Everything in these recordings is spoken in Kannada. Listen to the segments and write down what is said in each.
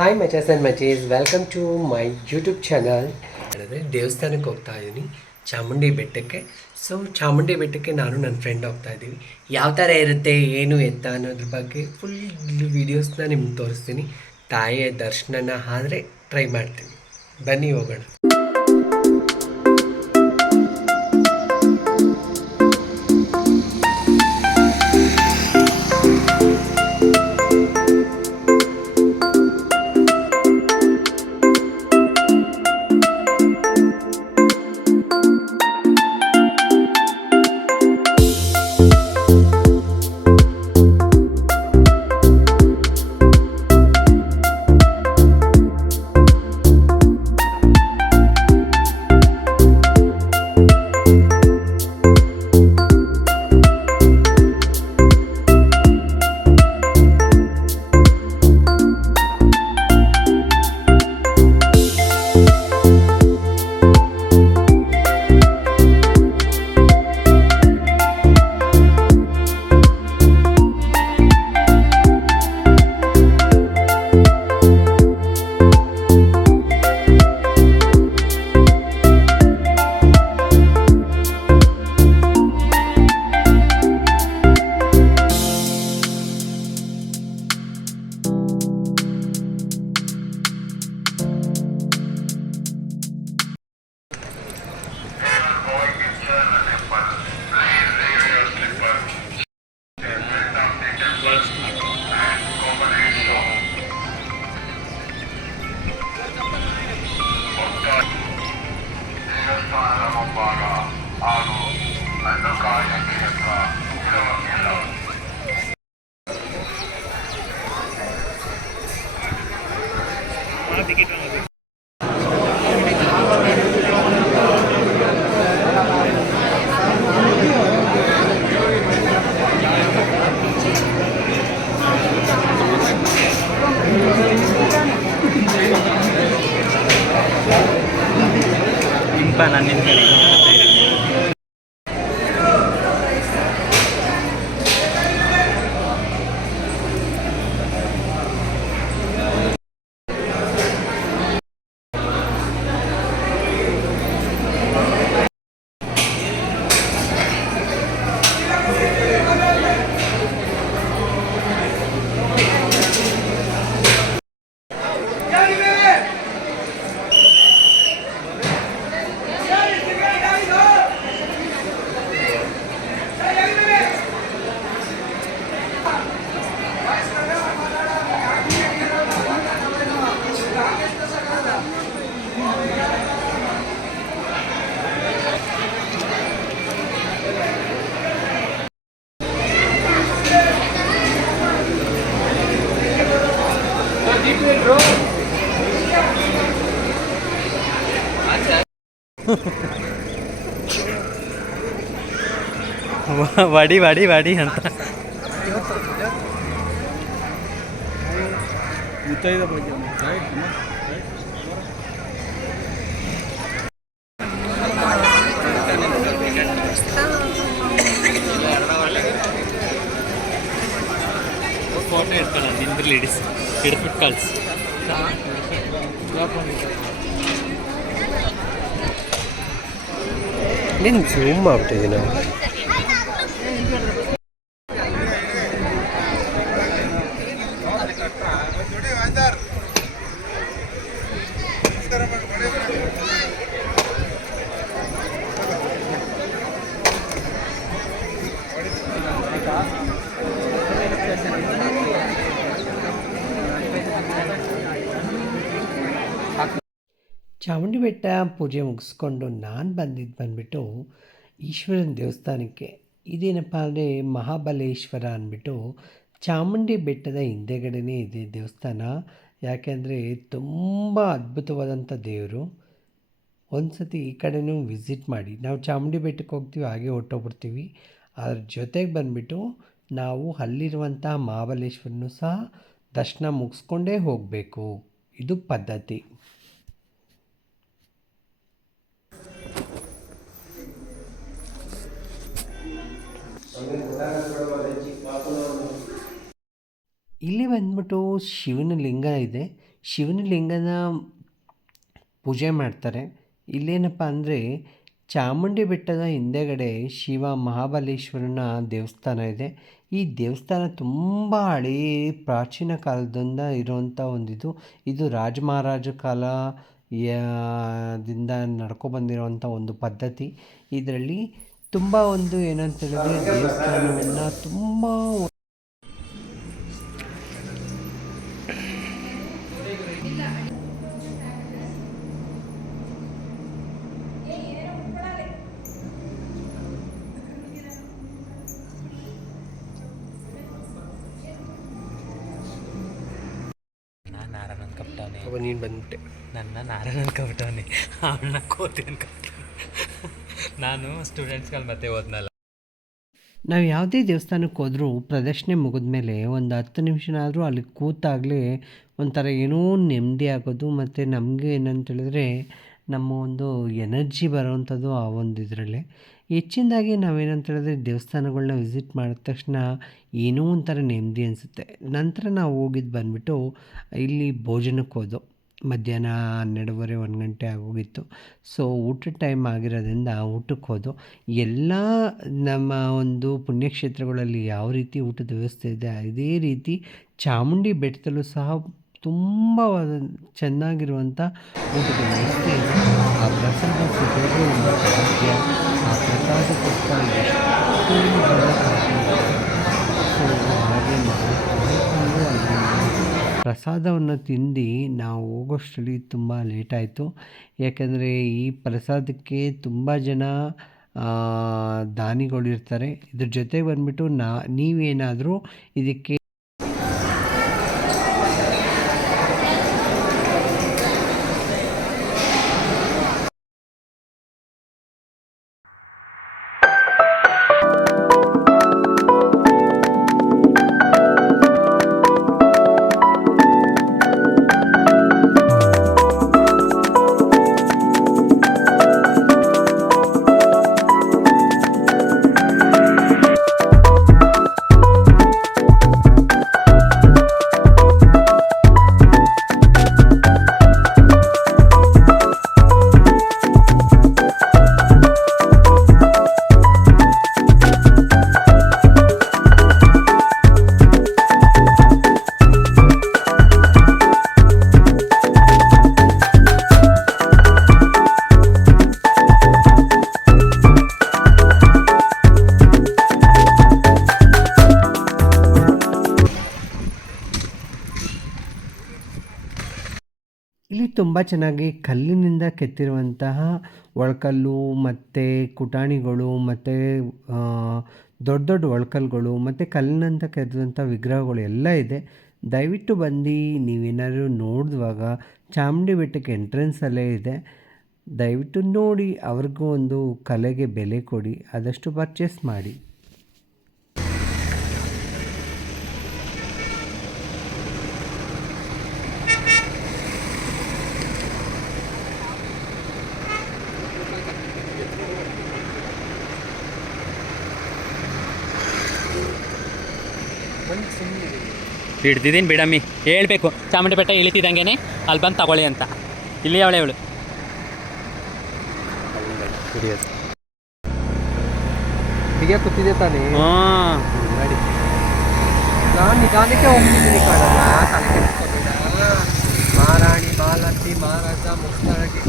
ಹಾಯ್ ಮಚಸ್ ಆ್ಯಂಡ್ ಮಚೀಸ್, welcome to my YouTube channel. ಹೇಳಿದ್ರೆ ದೇವಸ್ಥಾನಕ್ಕೆ ಹೋಗ್ತಾ ಇದ್ದೀನಿ, ಚಾಮುಂಡಿ ಬೆಟ್ಟಕ್ಕೆ. ಸೊ ಚಾಮುಂಡಿ ಬೆಟ್ಟಕ್ಕೆ ನಾನು ನನ್ನ ಫ್ರೆಂಡ್ ಹೋಗ್ತಾ ಇದ್ದೀವಿ. ಯಾವ ಥರ ಇರುತ್ತೆ, ಏನು ಎತ್ತ ಅನ್ನೋದ್ರ ಬಗ್ಗೆ ಫುಲ್ ವೀಡಿಯೋಸ್ನ ನಿಮ್ಗೆ ತೋರಿಸ್ತೀನಿ. ತಾಯಿಯ ದರ್ಶನನ ಆದರೆ ಟ್ರೈ ಮಾಡ್ತೀನಿ. ಬನ್ನಿ ಹೋಗೋಣ. ವಾಡಿ ವಾಡಿ ವಾಡಿ ಅಂತ ಫೋಟೋ ಇಡ್ಕೊಳ್ಳೋಣ ನಿಂದು ಲೇಡೀಸ್ ಹಿಡಿದ್ಬಿಟ್ಟು ಕಳ್ಸಿ ನೀನು ಜೂಮ್ ಮಾಡ್ಬಿಟ್ಟಿದ್ದೀನಿ ನಾವು. ಚಾಮುಂಡಿ ಬೆಟ್ಟ ಪೂಜೆ ಮುಗಿಸ್ಕೊಂಡು ನಾನು ಬಂದ್ಬಿಟ್ಟು ಈಶ್ವರನ ದೇವಸ್ಥಾನಕ್ಕೆ. ಇದೇನಪ್ಪ ಅಂದರೆ ಮಹಾಬಲೇಶ್ವರ ಅಂದ್ಬಿಟ್ಟು ಚಾಮುಂಡಿ ಬೆಟ್ಟದ ಹಿಂದೆಗಡೆನೇ ಇದೆ ದೇವಸ್ಥಾನ. ಯಾಕೆಂದರೆ ತುಂಬ ಅದ್ಭುತವಾದಂಥ ದೇವರು. ಒಂದು ಸತಿ ಈ ಕಡೆನೂ ವಿಸಿಟ್ ಮಾಡಿ. ನಾವು ಚಾಮುಂಡಿ ಬೆಟ್ಟಕ್ಕೆ ಹೋಗ್ತೀವಿ, ಹಾಗೆ ಹೊರ್ಟೋಗ್ಬಿಡ್ತೀವಿ. ಅದ್ರ ಜೊತೆಗೆ ಬಂದುಬಿಟ್ಟು ನಾವು ಅಲ್ಲಿರುವಂಥ ಮಹಾಬಲೇಶ್ವರನೂ ಸಹ ದರ್ಶನ ಮುಗಿಸ್ಕೊಂಡೇ ಹೋಗಬೇಕು. ಇದು ಪದ್ಧತಿ. ಇಲ್ಲಿ ಬಂದ್ಬಿಟ್ಟು ಶಿವನ ಲಿಂಗ ಇದೆ. ಶಿವನ ಲಿಂಗನ ಪೂಜೆ ಮಾಡ್ತಾರೆ. ಇಲ್ಲೇನಪ್ಪ ಅಂದರೆ ಚಾಮುಂಡಿ ಬೆಟ್ಟದ ಹಿಂದೆಗಡೆ ಶಿವ ಮಹಾಬಲೇಶ್ವರನ ದೇವಸ್ಥಾನ ಇದೆ. ಈ ದೇವಸ್ಥಾನ ತುಂಬ ಹಳೇ ಪ್ರಾಚೀನ ಕಾಲದಿಂದ ಇರುವಂಥ ಒಂದಿದು. ಇದು ರಾಜ ಮಹಾರಾಜ ಕಾಲ ದಿಂದ ನಡ್ಕೊಬಂದಿರುವಂಥ ಒಂದು ಪದ್ಧತಿ. ಇದರಲ್ಲಿ ತುಂಬ ಒಂದು ಏನಂತ ಹೇಳಿದ್ರೆ ದೇವಸ್ಥಾನವನ್ನು ತುಂಬ ನೀನು ಬಂದ್ಬಿಟ್ಟೆ. ನನ್ನ ನಾರಾಯಣ ಅನ್ಕೊಬಿಟ್ಟವನಿ, ಅವಳನ್ನ ಕೋತಿ ಅನ್ಕೊಬಿಟ್ಟವನಿ. ನಾನು ಸ್ಟೂಡೆಂಟ್ಸ್ಗಳು ಮತ್ತೆ ಓದ್ನಲ್ಲ. ನಾವು ಯಾವುದೇ ದೇವಸ್ಥಾನಕ್ಕೆ ಹೋದರೂ ಪ್ರದಕ್ಷಿಣೆ ಮುಗಿದ್ಮೇಲೆ ಒಂದು 10 ನಿಮಿಷನಾದರೂ ಅಲ್ಲಿ ಕೂತಾಗಲೇ ಒಂಥರ ಏನೋ ನೆಮ್ಮದಿ ಆಗೋದು. ಮತ್ತು ನಮಗೆ ಏನಂತ ಹೇಳಿದ್ರೆ ನಮ್ಮ ಒಂದು ಎನರ್ಜಿ ಬರೋವಂಥದ್ದು ಆ ಒಂದು ಇದರಲ್ಲೇ. ಹೆಚ್ಚಿನದಾಗಿ ನಾವೇನಂತ ಹೇಳಿದ್ರೆ ದೇವಸ್ಥಾನಗಳ್ನ ವಿಸಿಟ್ ಮಾಡಿದ ತಕ್ಷಣ ಏನೋ ಒಂಥರ ನೆಮ್ಮದಿ ಅನಿಸುತ್ತೆ. ನಂತರ ನಾವು ಹೋಗಿದ್ದು ಬಂದುಬಿಟ್ಟು ಇಲ್ಲಿ ಭೋಜನಕ್ಕೆ ಹೋದೋ. ಮಧ್ಯಾಹ್ನ 12:30 1 ಗಂಟೆ ಆಗೋಗಿತ್ತು. ಸೊ ಊಟದ ಟೈಮ್ ಆಗಿರೋದ್ರಿಂದ ಊಟಕ್ಕೆ ಹೋದೋ. ಎಲ್ಲ ನಮ್ಮ ಒಂದು ಪುಣ್ಯಕ್ಷೇತ್ರಗಳಲ್ಲಿ ಯಾವ ರೀತಿ ಊಟದ ವ್ಯವಸ್ಥೆ ಇದೆ ಅದೇ ರೀತಿ ಚಾಮುಂಡಿ ಬೆಟ್ಟದಲ್ಲೂ ಸಹ ತುಂಬ ಚೆನ್ನಾಗಿರುವಂಥ ಊಟದ ವ್ಯವಸ್ಥೆ ಇದೆ. ಆ ಪ್ರಸಾದ ಸಿಗೋದು ಒಂದು ಭಾಗ್ಯ. ಆ ಪ್ರಸಾದಕ್ಕೋಸ್ಕರ ಎಷ್ಟು ಜನ ಕಾಯ್ತಿದ್ದಾರೆ. ಸೊ ಹಾಗೆ ನಾವು ಕಾಯ್ಕೊಂಡು ಅಲ್ಲಿ ಪ್ರಸಾದವನ್ನು ತಿಂದು ನಾವು ಹೋಗೋಷ್ಟರಲ್ಲಿ ತುಂಬ ಲೇಟಾಯಿತು. ಯಾಕೆಂದರೆ ಈ ಪ್ರಸಾದಕ್ಕೆ ತುಂಬ ಜನ ದಾನಿಗಳಿರ್ತಾರೆ. ಇದ್ರ ಜೊತೆಗೆ ಬಂದುಬಿಟ್ಟು ನೀವೇನಾದರೂ ಇದಕ್ಕೆ ಇಲ್ಲಿ ತುಂಬ ಚೆನ್ನಾಗಿ ಕಲ್ಲಿನಿಂದ ಕೆತ್ತಿರುವಂತಹ ಒಳಕಲ್ಲು ಮತ್ತು ಕುಟಾಣಿಗಳು ಮತ್ತು ದೊಡ್ಡ ದೊಡ್ಡ ಒಳಕಲ್ಲುಗಳು ಮತ್ತು ಕಲ್ಲಿನಿಂದ ಕೆತ್ತಿದಂಥ ವಿಗ್ರಹಗಳು ಎಲ್ಲ ಇದೆ. ದಯವಿಟ್ಟು ಬಂದು ನೀವೇನಾದರೂ ನೋಡಿದಾಗ ಚಾಮುಂಡಿ ಬೆಟ್ಟಕ್ಕೆ ಎಂಟ್ರೆನ್ಸಲ್ಲೇ ಇದೆ. ದಯವಿಟ್ಟು ನೋಡಿ, ಅವ್ರಿಗೂ ಒಂದು ಕಲೆಗೆ ಬೆಲೆ ಕೊಡಿ, ಆದಷ್ಟು ಪರ್ಚೇಸ್ ಮಾಡಿ. ನಾನು ಸುಮ್ಮನೆ ಹಿಡ್ದಿದ್ದೀನಿ ಬಿಡಮ್ಮಿ, ಹೇಳ್ಬೇಕು ಚಾಮುಂಡಿ ಬೆಟ್ಟ ಇಳಿತಿದ್ದಂಗೆ ಅಲ್ಲಿ ಬಂದು ತಗೊಳ್ಳಿ ಅಂತ. ಇಲ್ಲಿ ಅವಳೆ ಅವಳು ಹಿಡಿಯೋದು. ಹೀಗೆ ಕೂತಿದ್ದೆ ತಾನೇ. ಹ್ಞೂ ಮಾಡಿ ನಾನು ನಿಧಾನಕ್ಕೆ ಹೋಗ್ತಿದ್ದೀನಿ ಕಾಣಲ್ಲ, ತಲೆ ಕೆಡಿಸ್ಕೊಬೇಡ. ಮಹಾರಾಣಿ ಮಾಲತಿ ಮಹಾರಾಜ ಮುಸ್ತಾಗಿ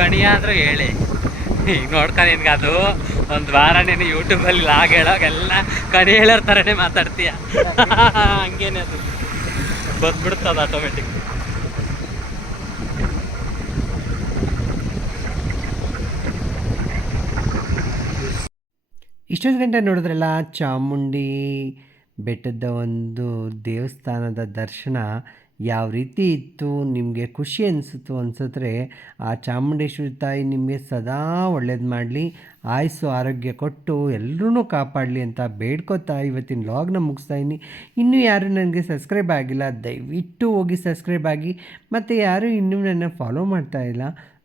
ಕಣಿಯ ಅಂದರೂ ಹೇಳಿ. ಈಗ ನೋಡ್ಕೊಂಡು ನಿನ್ಗೆ ಅದು ಒಂದು ವಾರ ನೀನು ಯೂಟ್ಯೂಬಲ್ಲಿ ಲಾಗ್ ಹೇಳೋಗೆಲ್ಲ ಕಣಿ ಹೇಳೋರ್ ಥರನೇ ಮಾತಾಡ್ತೀಯ. ಹಂಗೇನೆ ಅದು ಬಂದ್ಬಿಡ್ತದೆ ಆಟೋಮೆಟಿಕ್. ಇಷ್ಟೊಂದು ಗಂಟೆ ನೋಡಿದ್ರಲ್ಲ ಚಾಮುಂಡಿ ಬೆಟ್ಟದ ಒಂದು ದೇವಸ್ಥಾನದ ದರ್ಶನ ಯಾವ ರೀತಿ ಇತ್ತು, ನಿಮಗೆ ಖುಷಿ ಅನಿಸಿತು ಅನಿಸಿದ್ರೆ ಆ ಚಾಮುಂಡೇಶ್ವರಿ ತಾಯಿ ನಿಮಗೆ ಸದಾ ಒಳ್ಳೇದು ಮಾಡಲಿ, ಆಯುಸ್ಸು ಆರೋಗ್ಯ ಕೊಟ್ಟು ಎಲ್ಲರೂ ಕಾಪಾಡಲಿ ಅಂತ ಬೇಡ್ಕೊತಾ ಇವತ್ತಿನ ವ್ಲಾಗ್ನ ಮುಗಿಸ್ತಾಯಿನಿ. ಇನ್ನೂ ಯಾರು ನನಗೆ ಸಬ್ಸ್ಕ್ರೈಬ್ ಆಗಿಲ್ಲ ದಯವಿಟ್ಟು ಹೋಗಿ ಸಬ್ಸ್ಕ್ರೈಬ್ ಆಗಿ, ಮತ್ತು ಯಾರು ಇನ್ನೂ ನನ್ನ ಫಾಲೋ ಮಾಡ್ತಾ ಇಲ್ಲ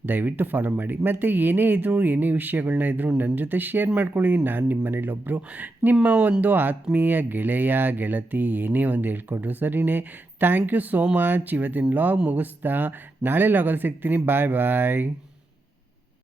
ದಯವಿಟ್ಟು ಫಾಲೋ ಮಾಡಿ. ಮತ್ತು ಏನೇ ಇದ್ದರೂ ಏನೇ ವಿಷಯಗಳನ್ನ ಇದ್ದರೂ ನನ್ನ ಜೊತೆ ಶೇರ್ ಮಾಡ್ಕೊಳ್ಳಿ. ನಾನು ನಿಮ್ಮ ಮನೇಲೊಬ್ಬರು ನಿಮ್ಮ ಒಂದು ಆತ್ಮೀಯ ಗೆಳೆಯ ಗೆಳತಿ, ಏನೇ ಒಂದು ಹೇಳ್ಕೊಡ್ರು ಸರಿನೇ. Thank you so much. ಇವತ್ತಿನ ವ್ಲಾಗ್ ಮುಗಿಸ್ತಾ ನಾಳೆ ವ್ಲಾಗಲ್ಲಿ ಸಿಗ್ತೀನಿ. ಬಾಯ್ ಬಾಯ್.